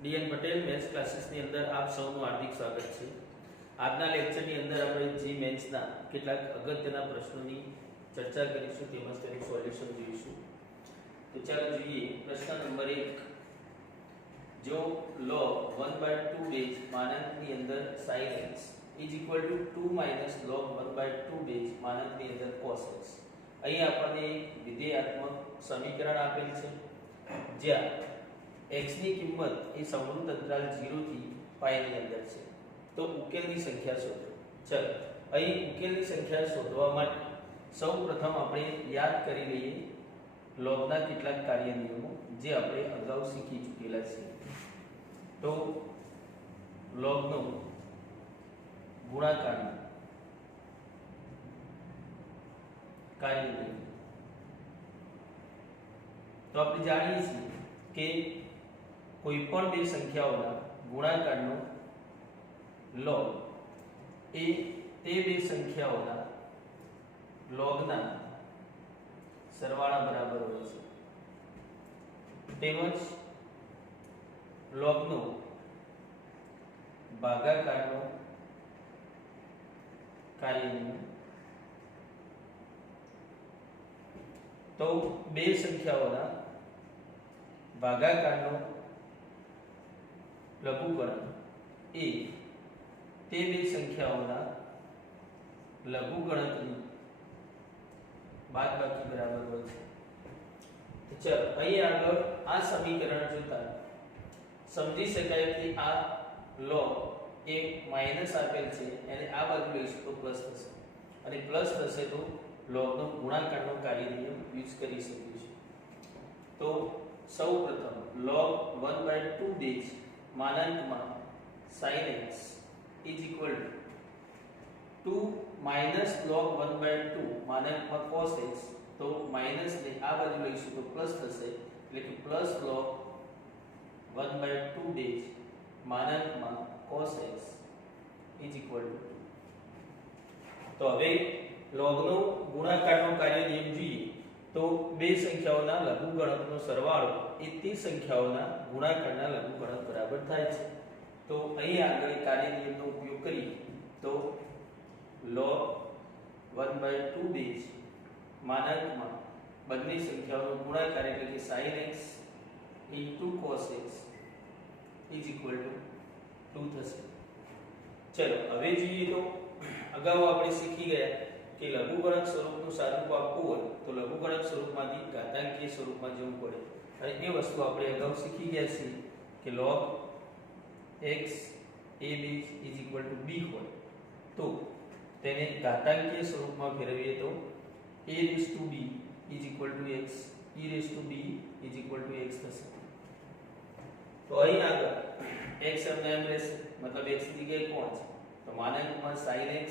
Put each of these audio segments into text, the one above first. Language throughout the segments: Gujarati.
ડીએન પટેલ મેથ્સ ક્લાસીસની અંદર આપ સૌનું હાર્દિક સ્વાગત છે। આજના લેક્ચરની અંદર આપણે જી મેથ્સના કેટલાક અગત્યના પ્રશ્નોની ચર્ચા કરીશું, તેમજ તેનું સોલ્યુશન જોઈશું। તો ચાલો જોઈએ પ્રશ્ન નંબર 1। जो log 1/2 बेज मानकની અંદર sin x is equal to 2 minus log 1/2 beige मानकની અંદર cos x। અહીં આપણને એક વિધેયાત્મક સમીકરણ આપેલ છે જ્યાં x ની કિંમત એ સમરૂપ અંતરાલ 0 થી પાઈ ની અંદર છે। તો ઉકેલની સંખ્યા શોધો। ચલો અહીં ઉકેલની સંખ્યા શોધવા માટે સૌપ્રથમ આપણે યાદ કરી લઈએ લોગના કેટલાક કાર્ય નિયમો જે આપણે અગાઉ શીખી ચૂકેલા છીએ। तो लॉगનો ગુણાકારનો કાર્ય નિયમ तो આપણે જાણીએ છીએ કે કોઈ પણ બે સંખ્યાઓના ગુણાકારનો log એ તે બે સંખ્યાઓના logના સરવાળા બરાબર હોય છે। તેમજ logનો ભાગાકારનો કાર્ય નિયમ। તો બે સંખ્યાઓના ભાગાકારનો લઘુગણક એ તે બે સંખ્યાઓના લઘુગણકની બાદબાકી બરાબર હોય છે। તો ચાલો અહીં આગળ આ સમીકરણ જોતા समझी शकाय कि आ log ए माइनस आपेल छे यानी आ बाजू लईशुं तो प्लस थशे અને પ્લસ થશે તો log નો ગુણાકારનો કાર્ય નિયમ યુઝ કરી શકીશું। તો સૌપ્રથમ log 1/2 બેઝ માનાંકમાં sin x is equal to 2 minus log 1/2 માનાંકમાં cos x। તો માઈનસ ને આ બાજુ લઈશું તો પ્લસ થશે એટલે કે પ્લસ log 1/2 બેઝ માનાંકમાં cos x is equal to 2। તો હવે logનો ગુણાકારનો કાર્ય નિયમ જોઈએ તો બે સંખ્યાઓના લઘુગણકનો સરવાળો એ તે સંખ્યાઓના ગુણાકારના લઘુગણક બરાબર થાય છે। તો અહીં આગળ કાર્ય નિયમનો ઉપયોગ કરીએ તો log 1/2 બેઝ માનાંકમાં બંને સંખ્યાઓનો ગુણાકાર એટલે કે sin x into cos x is equal to 2 થશે। ચલો હવે જોઈએ તો અગાઉ આપણે શીખી ગયા કે લઘુગણક સ્વરૂપનું સ્વરૂપ આપવું હોય તો લઘુગણક સ્વરૂપમાંથી ઘાતાંકીય સ્વરૂપમાં જવું પડે અને એ વસ્તુ આપણે અગાઉ શીખી ગયા છીએ કે log x a base is equal to b હોય તો તેને ઘાતાંકીય સ્વરૂપમાં ફેરવીએ તો a raised to b is equal to x e raised to b is equal to x થશે। तो અહીં આગળ x એમના એમ રહેશે मतलब x ની જગ્યાએ કોણ છે તો માનાંકમાં sin x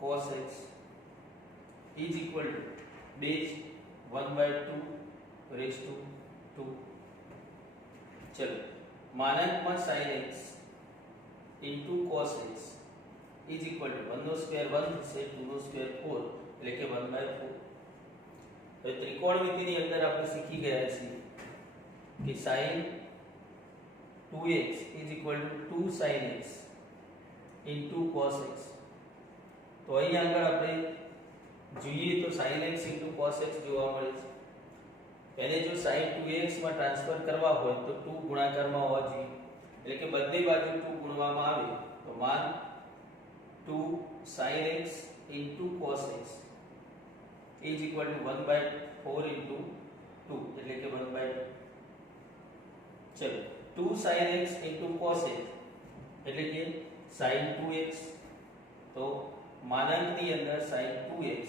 cos x is equal to base 1/2 raised to 2। चलो मानांकમાં sin x into cos x is equal to 1 નો સ્ક્વેર 1 થશે 2 નો સ્ક્વેર 4 એટલે કે 1/4। હવે ત્રિકોણમિતિની અંદર આપણે શીખી ગયા છીએ कि sin 2x is equal to 2 sin x into cos x। तो અહીં આગળ આપણે જોઈએ તો sin x into cos x જોવા મળે છે। એને જો sin 2x માં ટ્રાન્સફર કરવા હોય તો 2 ગુણાકારમાં હોવા જોઈએ એટલે કે બંને બાજુ 2 ગુણવામાં આવે તો માન 2 sin x into cos x is equal to 1/4 into 2 એટલે કે 1/2। चलो 2 sin x into cos x એટલે કે sin 2x તો માનાંકની અંદર sin 2x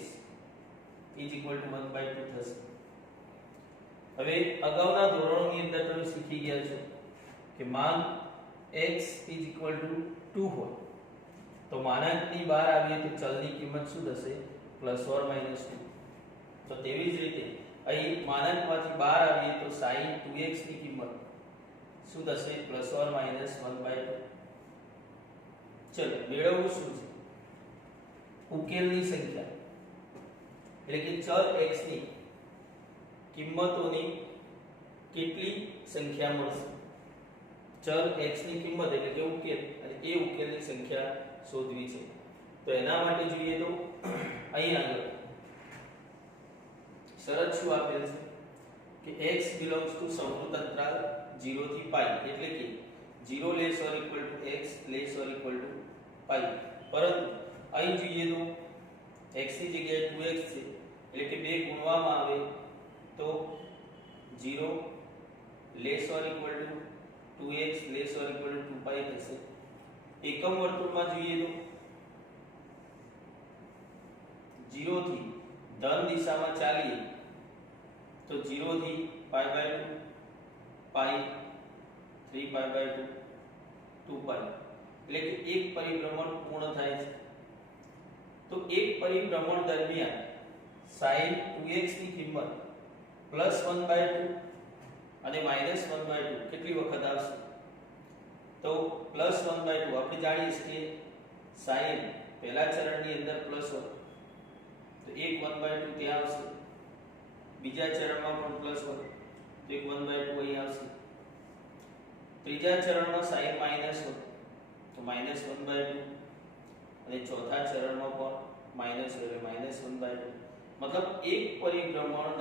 is equal to 1/2 થશે। હવે અગાઉના ધોરણોની અંદર તમે શીખી ગયા છો કે માન x is equal to 2 હોય તો માનાંકની બહાર આવીએ તો ચલની કિંમત શું થશે પ્લસ ઓર માઈનસ 2। તો તેવી જ રીતે અહીં માનાંકમાંથી બહાર આવીએ તો sin 2x ની કિંમત શું થશે પ્લસ ઓર માઈનસ 1/2। ચલો મેળવવું શું છે ઉકેલની સંખ્યા એટલે કે ચલ x ની કિંમતોની કેટલી સંખ્યા મળશે ચલ x ની કિંમત એટલે કે ઉકેલ અને એ ઉકેલની સંખ્યા શોધવી છે. તો એના માટે જોઈએ તો અહીં આગળ શરત શું આપેલ છે કે x belongs to સમૃદ્ધ અંતરાલ 0 થી π એટલે કે 0 less or equal to x less or equal to π. પરંતુ અહીં જોઈએ તો x ની જગ્યાએ 2x છે એટલે કે 2 ગુણવામાં આવે તો 0 less or equal to 2x less or equal to 2π થશે. એકમ વર્તુળમાં જોઈએ તો 0 થી ધન દિશામાં ચાલીએ તો 0 થી π/2 π 3π/2 2π એટલે કે એક પરિભ્રમણ પૂર્ણ થાય છે. તો એક પરિભ્રમણ દરમિયાન sin 2x ની કિંમત +1/2 અને -1/2 કેટલી વખત આવશે? તો +1/2 આપણે જાણીએ છીએ કે sin પહેલા ચરણની અંદર +1 તો એક 1/2 ત્યાં આવશે. બીજા ચરણમાં પણ +1 તો એક 1/2 અહીં આવશે. ત્રીજા ચરણમાં sin -1 તો -1/2 અને ચોથા ચરણમાં પણ એટલે -1/2. મતલબ એક પરિભ્રમણ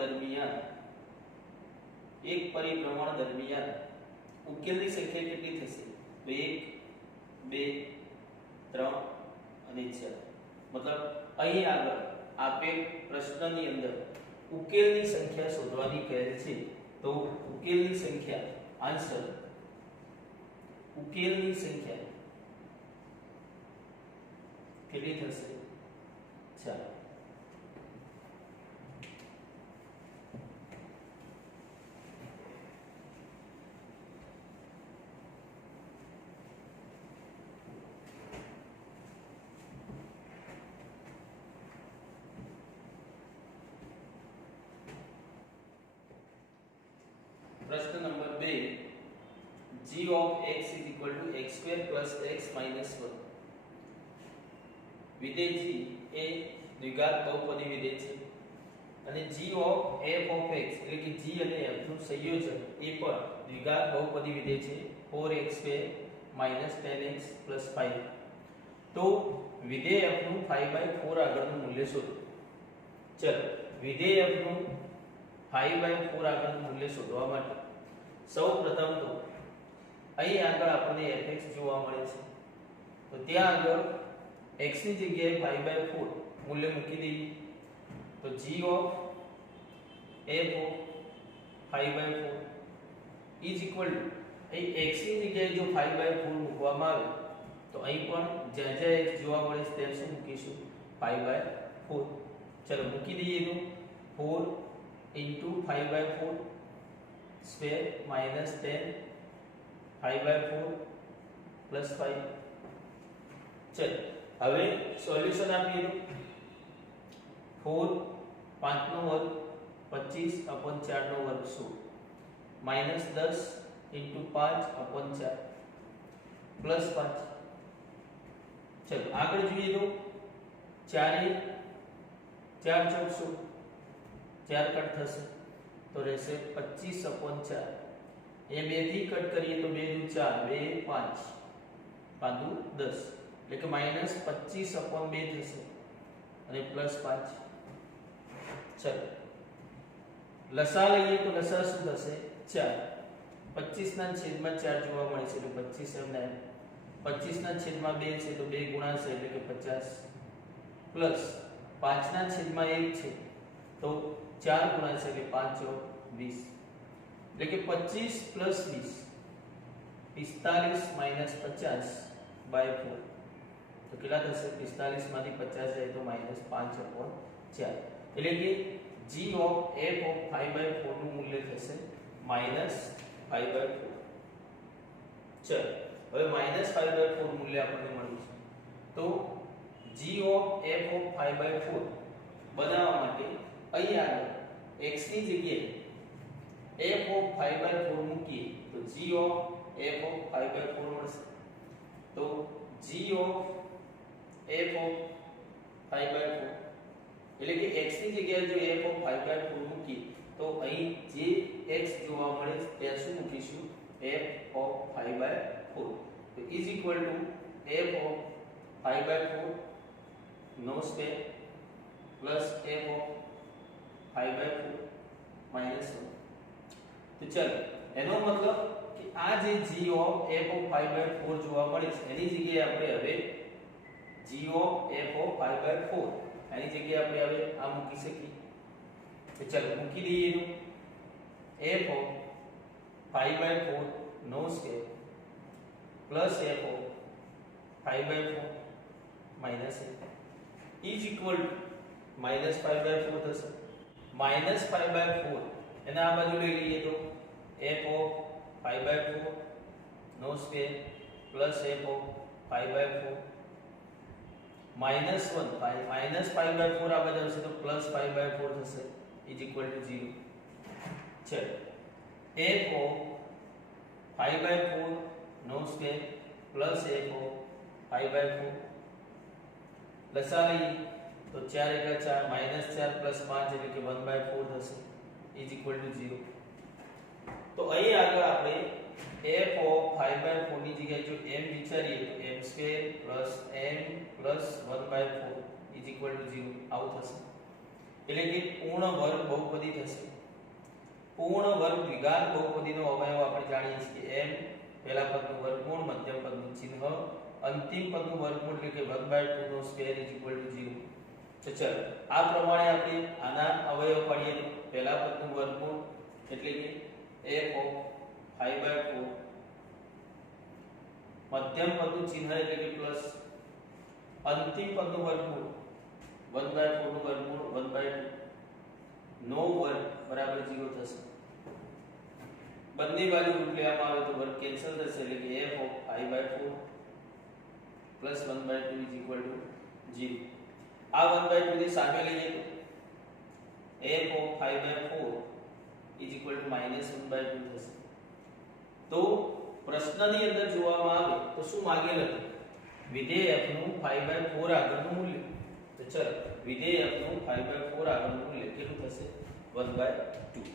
દરમિયાન ઉકેલની સંખ્યા કેટલી થશે? તો 1 2 3 અને 4. મતલબ અહીં આગળ આપેલ પ્રશ્નની અંદર ઉકેલની સંખ્યા શોધવાની કહે છે. તો ઉકેલની સંખ્યા આન્સર ઉકેલની સંખ્યા કેટલી થશે? 4. प्रश्न number 2 g of x is equal to x square plus x minus 1. વિધેય g એ દ્વિઘાત બહુપદી વિધેય છે અને g of f of x એટલે કે g અને f નું સંયોજન એ પણ દ્વિઘાત બહુપદી વિધેય છે 4x2 10x 5. તો વિધેય f નું 5/4 આગળનું મૂલ્ય શોધો. ચલો વિધેય f નું 5/4 આગળનું મૂલ્ય શોધવા માટે સૌપ્રથમ તો અહીં આગળ આપણને fx જોવા મળે છે. તો ત્યાં આગળ x ની જગ્યાએ 5/4 મૂલ્ય મૂકી દઈએ તો g of f of 5/4 is equal to અહીં x ની જગ્યાએ જો 5/4 મૂકવામાં આવે તો અહીં પણ જ્યાં જ્યાં x જોવા મળે છે ત્યાં શું મૂકીશું? 5/4. ચલો મૂકી દઈએ તો 4 into 5/4 square minus 10 5/4 plus 5. चल હવે સોલ્યુશન આપીએ તો 4 5 નો વર્ગ 25/4 નો વર્ગ 16 minus 10 into 5/4 plus 5. चलो આગળ જોઈએ તો 4 4 14 4 કટ થશે તો રહેશે 25/4. એ 2 થી કટ કરીએ તો 2 દુ 4 2 5 5 દુ 10 એટલે કે -25/2 થશે અને +5. ચલો લસા લઈએ તો લસા શું થશે? 4. 25 ના છેદમાં 4 જોવા મળે છે એટલે 25 એમ 25 ના છેદમાં 2 છે તો 2 ગુણાશે એટલે કે 50 પ્લસ 5 ના છેદમાં 1 છે તો 4 ગુણાશે એટલે 5 × 20 એટલે કે 25 + 20 45 - 50/4 તો કેટલા થશે? 45 માંથી 50 જાય તો -5/4 એટલે કે g of f of 5/4 નું મૂલ્ય થશે -5/4. ચલો હવે -5/4 મૂલ્ય આપણને મળ્યું છે તો g of f of 5/4 બનાવવા માટે અહીં આગળ x ની જગ્યાએ f of 5/4 મૂકીએ તો g of f of 5/4 મળશે. તો g of f of 5/4 એટલે કે x ની જગ્યાએ જો f of 5/4 મૂકીએ તો અહીં જે x જોવા મળે ત્યાં શું મૂકીશું? f of 5/4 तो is equal to f of 5/4 નો square plus f of 5/4 minus 1 તો ચાલો એનો મતલબ કે આ જે g of f of 5/4 જોવા મળે છે એની જગ્યાએ આપણે હવે g of f of 5/4 એની જગ્યાએ આપણે હવે આ મૂકી શકીએ તો ચાલો મૂકી દઈએ એનું f of 5/4 નો square plus f of 5/4 minus 1 is equal to minus 5/4 થશે માઈનસ 5/4 એને આ બાજુ લઈ લઈએ તો f of 5/4 નો square plus f of 5/4 minus 1 minus 5/4 આ બાજુ આવશે તો પ્લસ 5/4 થશે ઇઝ ઇક્વલ ટુ 0 છે f of 5/4 નો સ્ક્વેર પ્લસ f of 5/4 લસા લઈએ તો 4 * 4 -4 + 5 એટલે કે 1/4 થશે ઇઝ ઇક્વલ ટુ 0 તો અહીં આગળ આપણે f of 5/4 ની જગ્યાએ જો m વિચારીએ તો m² + n + 1/4 is equal to 0 આવું થશે એટલે કે પૂર્ણ વર્ગ બહુપદી થશે પૂર્ણ વર્ગ દ્વિઘાત બહુપદીનો અવયવ આપણે જાણીએ છીએ m પહેલા પદનું વર્ગમૂળ મધ્યમ પદનું ચિહ્ન અંતિમ પદનું વર્ગમૂળ એટલે કે 1/2 નો સ્ક્વેર ઇઝ ઇક્વલ ટુ 0 તો ચાલો આ પ્રમાણે આપણે આના અવયવ પાડીએ તો પહેલા પદનું વર્ગમૂળ એટલે કે f of 5/4 મધ્યમ પદનું ચિહ્ન એટલે કે પ્લસ અંતિમ પદનું વર્ગમૂળ 1/4 નું વર્ગમૂળ 1/2 નો વર્ગ બરાબર 0 થશે બંને બાજુ રૂટ લેવામાં આવે તો વર્ગ કેન્સલ થશે એટલે કે f of 5/4 plus 1/2 is equal to 0 આ 1/2 ની સામે લઈએ તો f of 5/4 is equal to -1/2 થશે તો પ્રશ્નની અંદર જોવામાં આવે તો શું માંગેલ હતું વિધેય f નું 5/4 આગળનું મૂલ્ય તો ચલો વિધેય f નું 5/4 આગળનું મૂલ્ય કેટલું થશે 1/2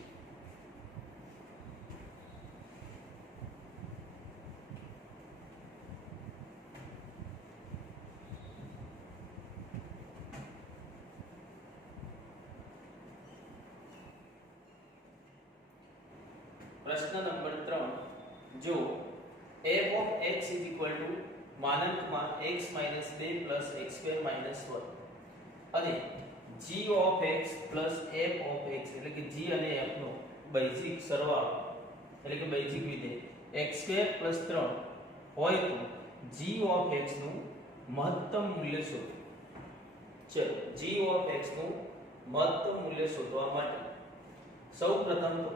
प्रश्न नंबर 3 जो f of x is equal to માનાંકમાં x - 2 plus x² - 1 અને g of x plus f of x એટલે કે g અને f નો બેઝિક સરવાળો એટલે કે બેઝિક વિધેય x² + 3 હોય તો g of x નું મહત્તમ મૂલ્ય શોધો ચલો g of x નું મહત્તમ મૂલ્ય શોધવા માટે સૌપ્રથમ તો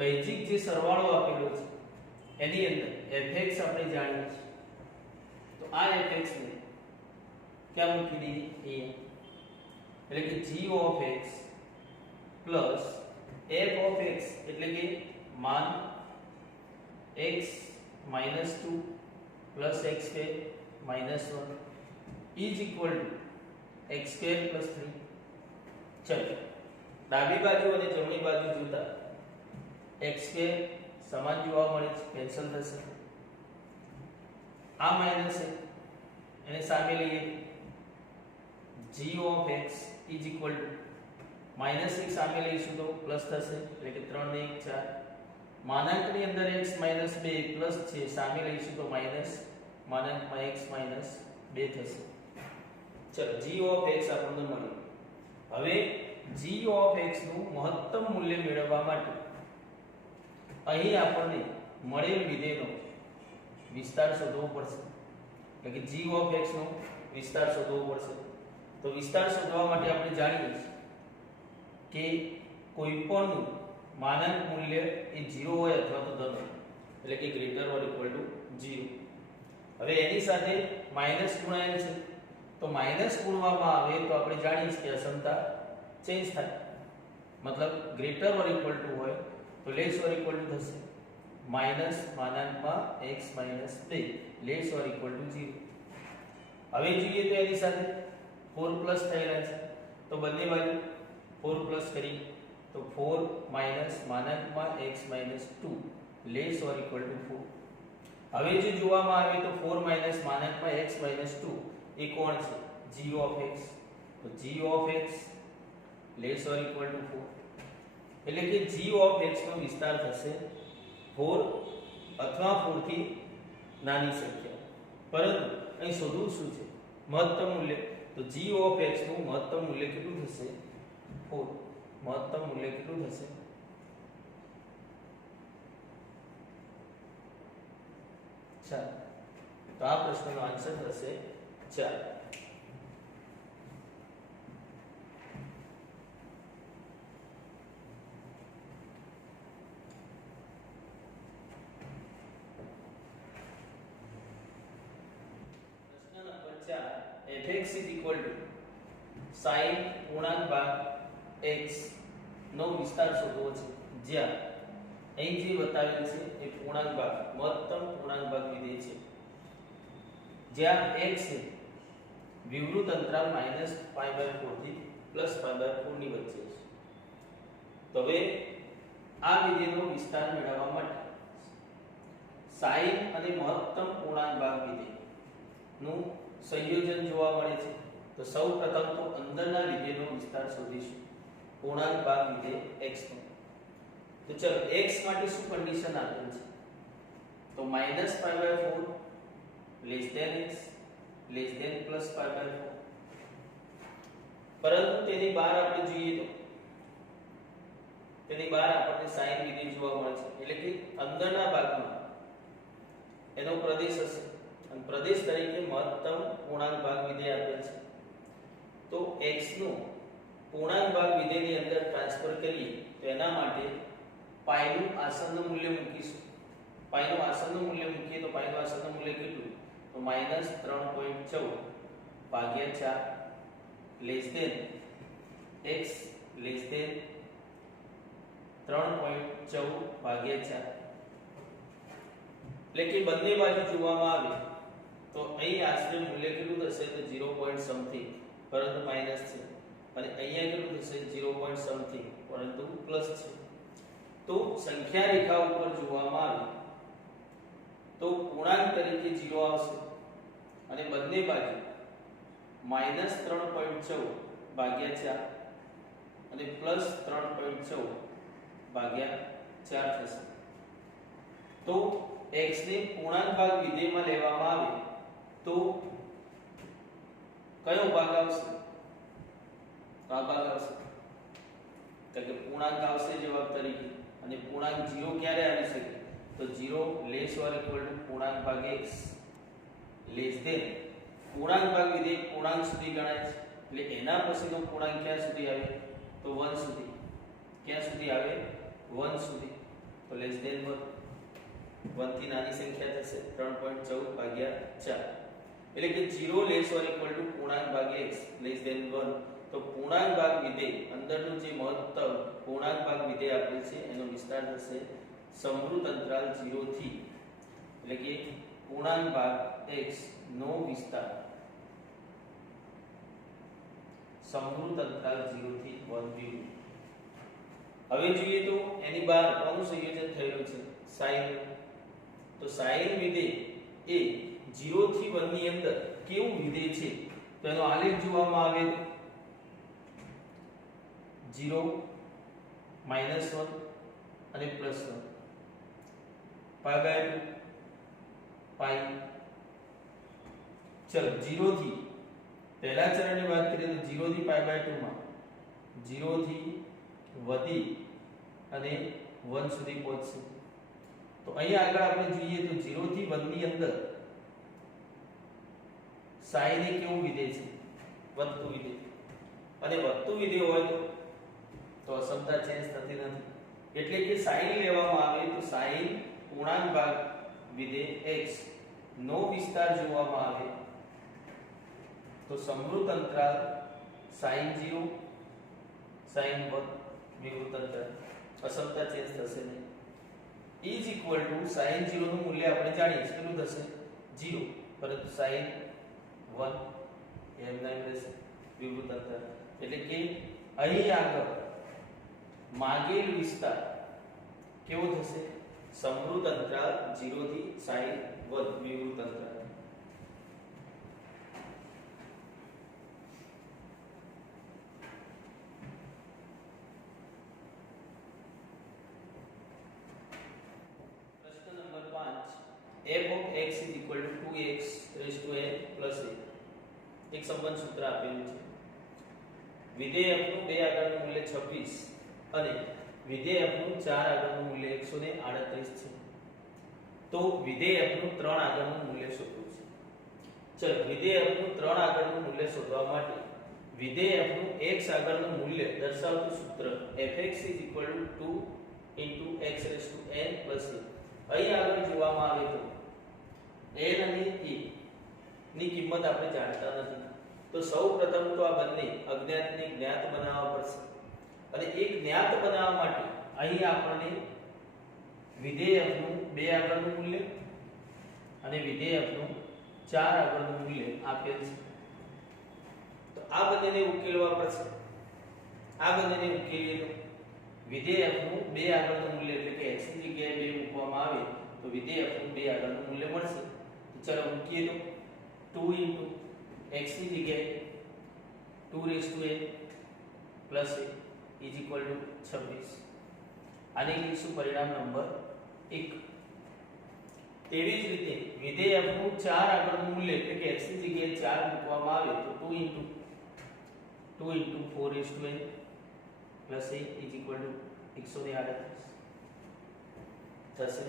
બેઝિક જે સરવાળો આપેલો છે એની અંદર fx આપણે જાણીએ છીએ તો આ fx ને ક્યાં મૂકી દઈએ અહીંયા એટલે કે g of x plus f of x એટલે કે માન x - 2 plus x² - 1 is equal to x² + 3 ચલો ડાબી બાજુ અને જમણી બાજુ જોતા x² સમાન જોવા મળે છે કેન્સલ થશે આ માઈનસ છે એને સામે લઈએ g of x is equal to -1 સામે લઈશું તો પ્લસ થશે એટલે કે 3 ને 1 4 માનાંકની અંદર x - 2 પ્લસ છે સામે લઈશું તો માઈનસ માનાંકમાં x - 2 થશે ચલો g of x આપણને મળ્યું હવે g of x નું મહત્તમ મૂલ્ય મેળવવા માટે અહીં આપણને મળેલ વિધેયનો વિસ્તાર શોધવો પડશે એટલે કે g of x નો વિસ્તાર શોધવો પડશે તો વિસ્તાર શોધવા માટે આપણે જાણીએ છીએ કે કોઈપણનું માનાંક મૂલ્ય એ 0 હોય અથવા તો ધન એટલે કે ગ્રેટર ઓર ઇક્વલ ટુ 0 હવે એની સાથે માઈનસ ગુણાયેલ છે તો માઈનસ ગુણવામાં આવે તો આપણે જાણીએ છીએ કે અસમતા ચેન્જ થાય મતલબ ગ્રેટર ઓર ઇક્વલ ટુ હોય તો લેસ ઓર ઇક્વલ ટુ થશે માઈનસ માનાંકમાં x - 2 less or equal to 0 હવે જોઈએ તો એની સાથે 4 પ્લસ થયેલા છે તો બંને બાજુ 4 પ્લસ કરી તો 4 માઈનસ માનાંકમાં x - 2 less or equal to 4. હવે જો જોવામાં આવે તો 4 માઈનસ માનકમાં x માઈનસ 2 એ કોણ છે? g of x. તો g of x less or equal to 4 એટલે કે g ઓફ x નો વિસ્તાર થશે 4 અથવા 4 થી નાની સંખ્યા. પરંતુ અહીં શોધવું શું છે? મહત્તમ મૂલ્ય. તો g ઓફ x નું મહત્તમ મૂલ્ય કેટલું થશે? 4. મહત્તમ મૂલ્ય કેટલું થશે? તો આ પ્રશ્નનો આન્સર થશે 4. fx is equal to sin પૂર્ણાંક ભાગ x નો વિસ્તાર શોધવો છે, જ્યાં અહીં જે બતાવેલ છે એ પૂર્ણાંક ભાગ મહત્તમ પૂર્ણાંક ભાગ વિધેય છે, જ્યાં x છે વિવૃત અંતરાલ -π/4 થી +π/4 ની વચ્ચે છે. તો હવે આ વિધેયનો વિસ્તાર મેળવવા માટે sin અને મહત્તમ પૂર્ણાંક ભાગ વિધેય નું સંયોજન જોવા મળે છે. તો સૌપ્રથમ તો અંદરના વિધેયનો વિસ્તાર શોધીશું, પૂર્ણાંક ભાગ વિધેય x નો. તો ચલો x માટે શું કન્ડિશન આપેલ છે? તો -π/4 less than x less than +π/4. પરંતુ તેની બહાર આપણે જોઈએ તો તેની બહાર આપણને sin વિધેય જોવા મળે છે, એટલે કે અંદરના ભાગમાં એનો પ્રદેશ હશે અને પ્રદેશ તરીકે મહત્તમ પૂર્ણાંક ભાગ વિધેય આપેલ છે. તો x નું પૂર્ણાંક ભાગ વિધેયની અંદર ટ્રાન્સફર કરીએ તો એના માટે પાઈ નું આસન્ન મૂલ્ય મૂકીશું. પાઈ નું આસન્ન મૂલ્ય મૂકીએ તો પાઈ નું આસન્ન મૂલ્ય કેટલું? તો -3.14 ભાગ્યા 4 less than x less than 3.14 ભાગ્યા 4. એટલે કે બંને બાજુ જોવામાં આવે તો અહીં આશરે મૂલ્ય કેટલું થશે? તો 0. સમથિંગ પરંતુ માઈનસ છે, અને અહીંયા કેટલું થશે? 0. સમથિંગ પરંતુ પ્લસ છે. તો સંખ્યા રેખા ઉપર જોવામાં આવે તો પૂર્ણાંક તરીકે 0 આવશે અને બંને બાજુ -3.14 ભાગ્યા 4 અને +3.14 ભાગ્યા 4 થશે. તો x ને પૂર્ણાંક ભાગ વિધેયમાં લેવામાં આવે તો કયો ભાગ આવશે? તો આ ભાગ આવશે, કારણ કે પૂર્ણાંક આવશે જવાબ તરીકે, અને પૂર્ણાંક 0 ક્યારે આવી શકે? તો 0 લેસ ઓર ઇક્વલ ટુ પૂર્ણાંક ભાગ x લેસ ધેન પૂર્ણાંક ભાગ વિધેય પૂર્ણાંક સુધી ગણાય છે, એટલે એના પછીનો પૂર્ણાંક ક્યાં સુધી આવે? તો 1 સુધી. ક્યાં સુધી આવે? 1 સુધી. તો લેસ ધેન 1 થી નાની સંખ્યા થશે 3.14 ભાગ્યા 4, એટલે કે 0 લેસ ઓર ઇક્વલ ટુ પૂર્ણાંક ભાગ x લેસ ધેન 1. તો પૂર્ણાંક ભાગ વિધેય અંદરનું જે મહત્તમ પૂર્ણાંક ભાગ વિધેય આપેલ છે એનો વિસ્તાર થશે સમૃદ્ધ અંતરાલ 0 થી, એટલે કે પૂર્ણાંક ભાગ x નો વિસ્તાર સમૃદ્ધ અંતરાલ 0 થી 1 વિવૃત. હવે જોઈએ તો એની બહાર કોનું સંયોજન થયેલું છે? sin. તો sin વિધેય એ 0 થી 1 ની અંદર કેવું વિધેય છે? તો એનો આલેખ જોવામાં આવે તો 0 -1 અને +1 π/2 પાઈ. ચલો 0 થી પહેલા ચરણની વાત કરીએ તો 0 થી π/2 માં 0 થી વધી અને 1 સુધી પહોંચશે. તો અહીંયા આગળ આપણે જોઈએ તો 0 થી 1 ની અંદર sin એ કેવું વિધેય છે? વધતું વિધેય. અને વધતું વિધેય હોય તો અસમતા ચેન્જ થતી નથી, એટલે કે sin લેવામાં આવે તો sin પૂર્ણાંક ભાગ વિધેય x નો વિસ્તાર જોવામાં આવે તો સમૃદ્ધ અંતરાલ sin 0 sin 1 વિવૃત અંતરાલ, અસમતા ચેન્જ થશે નહીં. ઇઝ ઇક્વલ ટુ sin 0 નું મૂલ્ય આપણે જાણીએ છીએ કેટલું થશે? 0, પરંતુ sin 1 એમ નામ રહેશે વિવૃત અંતરાલ. એટલે કે અહીં આગળ માગેલ વિસ્તાર કેવો થશે? સમૃદ્ધ અંતરાલ 0 થી 60 વધ વિવૃત અંતરાલ. પ્રશ્ન number 5 f of x is equal to 2x raised to n plus a. એક સંબંધ સૂત્ર આપેલું છે. વિધેય f નું 2 આગળનું મૂલ્ય 26 અને વિધેય f નું 4 આગળનું મૂલ્ય 138 છે. તો વિધેય f નું 3 આગળનું મૂલ્ય શોધવું છે. ચલો વિધેય f નું 3 આગળનું મૂલ્ય શોધવા માટે વિધેય f નું x આગળનું મૂલ્ય દર્શાવતું સૂત્ર fx is equal to 2 into x raised to n plus a. અહીં આગળ જોવામાં આવે તો n અને a ની કિંમત આપણે જાણતા નથી. તો સૌપ્રથમ તો આ બંને અજ્ઞાતને જ્ઞાત બનાવવા પડશે. અને એક જ્ઞાત બનાવવા માટે અહીં આપણને વિધેય f નું 2 આગળનું મૂલ્ય અને વિધેય f નું 4 આગળનું મૂલ્ય આપેલ છે. તો આ બંનેને ઉકેલવા પડશે. આ બંનેને ઉકેલીએ તો વિધેય f નું 2 આગળનું મૂલ્ય એટલે કે x ની જગ્યાએ 2 મૂકવામાં આવે તો વિધેય f નું 2 આગળનું મૂલ્ય મળશે. તો ચલો મૂકીએ તો 2 into x ની જગ્યાએ 2 raised to n plus a is equal to 26. આને લઈશું પરિણામ નંબર 1. તેવી જ રીતે વિધેય f નું 4 આગળનું મૂલ્ય એટલે કે x ની જગ્યાએ 4 મૂકવામાં આવે તો 2 into 4 raised to n plus a is equal to 138 થશે.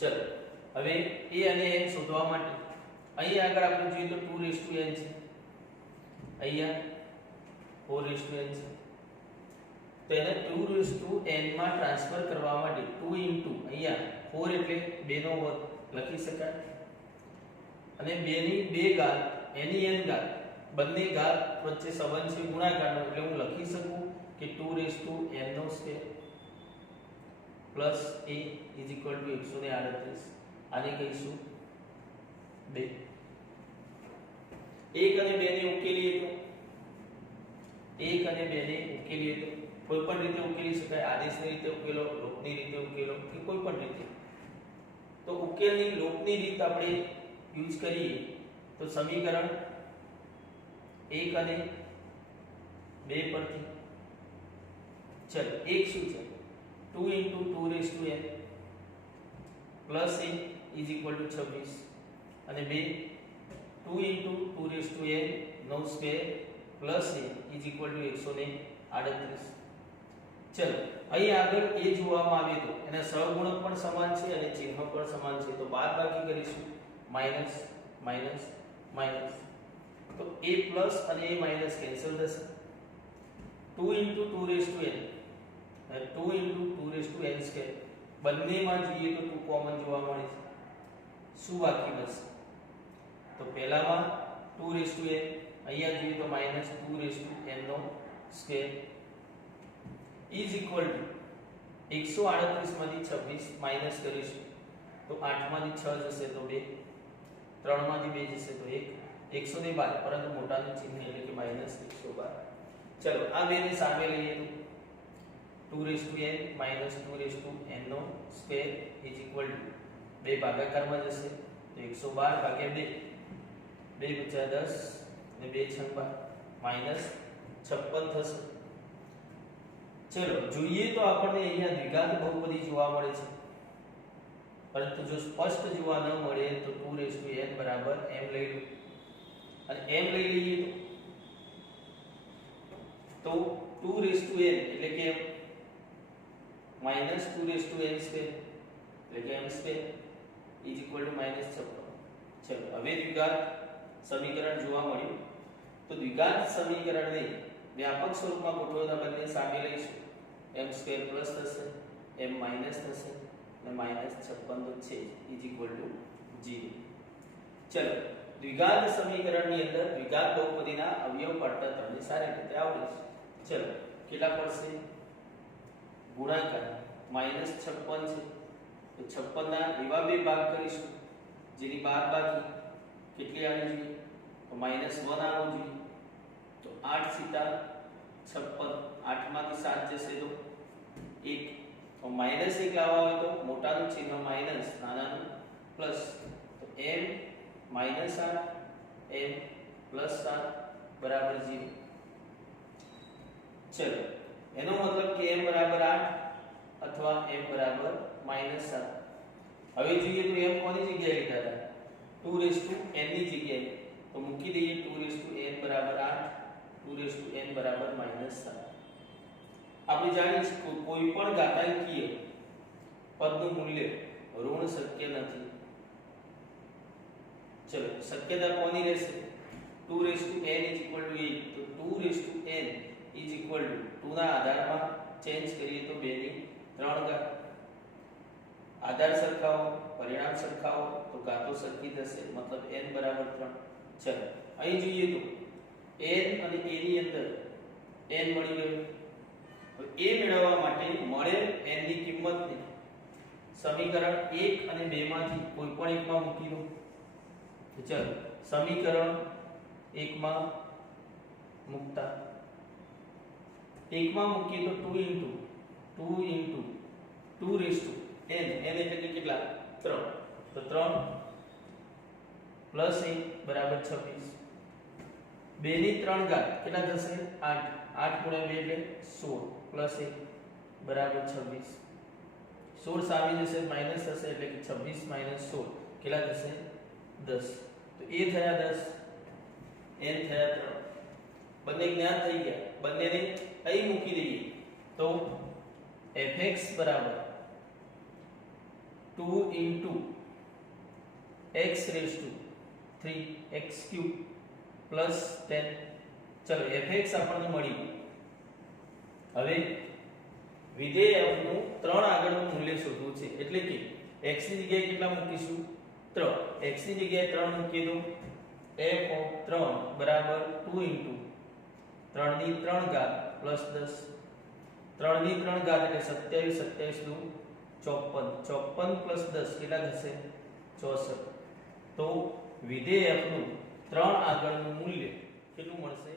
ચલો હવે a અને n શોધવા માટે અહીં આગળ આપણે જોઈએ તો 2 raised to n છે, અહીંયા 4 raised to n છે. તો એને 2 raised to n માં ટ્રાન્સફર કરવા માટે 2 into અહીંયા 4 એટલે 2 નો વર્ગ લખી શકાય અને 2 ની 2 ઘાત એની n ઘાત બંને ઘાત વચ્ચે સંબંધ છે ગુણાકારનો એટલે હું લખી શકું કે 2 raised to n નો square plus a is equal to 138. આને કહીશું 2. 1 અને 2 ને ઉકેલીએ તો 1 અને 2 ને ઉકેલીએ તો કોઈ પણ રીતે ઉકેલી શકાય. આદેશની રીતે ઉકેલો, લોપની રીતે ઉકેલો કે કોઈ પણ રીતે. તો ઉકેલની લોપની રીત આપણે યુઝ કરીએ તો સમીકરણ 1 અને 2 પરથી ચલો 1 શું છે 2 into 2 raised to n plus a is equal to 26 અને 2 2 into 2 raised to n નો square plus a is equal to 138. ચલો અહીં આગળ a જોવામાં આવે તો એના સહગુણક પણ સમાન છે અને ચિહ્ન પણ સમાન છે. તો બાદબાકી કરીશું માઈનસ માઈનસ માઈનસ તો a પ્લસ અને a માઈનસ કેન્સલ થશે. 2 into 2 raised to n 2 into 2 raised to n square બંનેમાં જોઈએ તો 2 કોમન જોવા મળે છે. શું બાકી બચશે? તો પહેલામાં 2 raised to n અહીંયા જોઈએ તો માઈનસ 2 raised to n નો સ્ક્વેર is equal to 138 માંથી 26 માઈનસ કરીશું તો 8 માંથી 6 જશે તો 2 3 માંથી 2 જશે તો 1 112 પરંતુ મોટાનું ચિહ્ન એટલે કે માઈનસ 112. ચલો આ બે ને સામે લઈએ તો 2 raised to n minus 2 raised to n નો સ્ક્વેર is equal to 2 ભાગાકારમાં જશે તો 112 ભાગ્યા 2 2 બચ્યા 10 અને 2 6 12 માઈનસ 56 થશે. ચલો જોઈએ તો આપણને અહીંયા દ્વિઘાત બહુપદી જોવા મળે છે, પરંતુ જો સ્પષ્ટ જોવા ન મળે તો 2 raised to n બરાબર m લઈ લો અને m લઈ લઈએ તો 2 raised to n એટલે કે minus 2 raised to n square એટલે કે m square is equal to -56. ચલો હવે દ્વિઘાત સમીકરણ જોવા મળ્યું. તો દ્વિઘાત સમીકરણને વ્યાપક સ્વરૂપમાં ગોઠવતા બંને સામે લઈશું. m સ્ક્વેર પ્લસ થશે, m માઈનસ થશે અને -56 તો છે is equal to 0. ચલો દ્વિઘાત સમીકરણની અંદર દ્વિઘાત બહુપદીના અવયવ પાડતા તમને સારી રીતે આવડે છે. ચલો કેટલા પડશે? ગુણાકાર -56 છે તો 56 ના એવા બે ભાગ કરીશું જેની બાદબાકી કેટલી આવી જોઈએ તો -1 આવવું જોઈએ. તો 8 સીધા 56 8 માંથી 7 જશે તો 1 માઈનસ 1 લાવવા હોય તો મોટાનું ચિહ્ન માઈનસ, નાનાનું પ્લસ. તો m માઈનસ 8 m પ્લસ 7 બરાબર 0. ચલો એનો મતલબ કે m બરાબર 8 અથવા m બરાબર માઈનસ 7. હવે જોઈએ તો m કોની જગ્યાએ લીધા હતા? 2n ની જગ્યાએ, તો મૂકી દઈએ 2n બરાબર 8, 2n બરાબર માઈનસ 7. આપણે જાણીએ છીએ કે કોઈ પણ ઘાતાંકીય પદનું મૂલ્ય ઋણ શક્ય નથી. ચલો શક્યતા કોની રહેશે? 2n 8. તો 2n 2 ના આધારમાં ચેન્જ કરીએ તો 2 ની 3 ઘાત. આધાર સરખાવો, પરિણામ સરખાવો તો ઘાતો સરખી થશે, મતલબ n બરાબર 3. ચલો અહીં જોઈએ તો n અને a ની અંદર n મળી ગયું. તો a મેળવવા માટે મળેલ n ની કિંમતને સમીકરણ 1 અને 2 માંથી કોઈ પણ એકમાં મૂકી દો. તો ચલો સમીકરણ 1 માં મૂકતા 1 માં મૂકીએ તો 2 into 2 raised to n એટલે કે કેટલા? 3. તો 3 પ્લસ 1 બરાબર 26. 2 ની 3 ઘાત કેટલા થશે? 8. 8 ગુણ્યા 2 એટલે 16 પ્લસ 1 બરાબર 26. 16 સામે જશે માઈનસ થશે એટલે કે 26 માઈનસ 16 કેટલા થશે? 10. તો a થયા 10, n થયા 3. બંને જ્ઞાત થઈ ગયા. બંનેને અહીં મૂકી દઈએ તો fx બરાબર 2 into x raised to 3 x cube plus 10. ચલો fx આપણને મળી ગયું. હવે વિધેય f નું 3 આગળનું મૂલ્ય શોધવું છે, એટલે કે x ની જગ્યાએ કેટલા મૂકીશું? 3. x ની જગ્યાએ 3 મૂકીએ તો f of 3 બરાબર 2 into 3 ની 3 ઘાત પ્લસ 10. 3 ની 3 ઘાત એટલે 27, 27 દુ 54, 54 પ્લસ 10 કેટલા થશે? 64. તો વિધેય f નું 3 આગળનું મૂલ્ય કેટલું મળશે?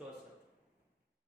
64.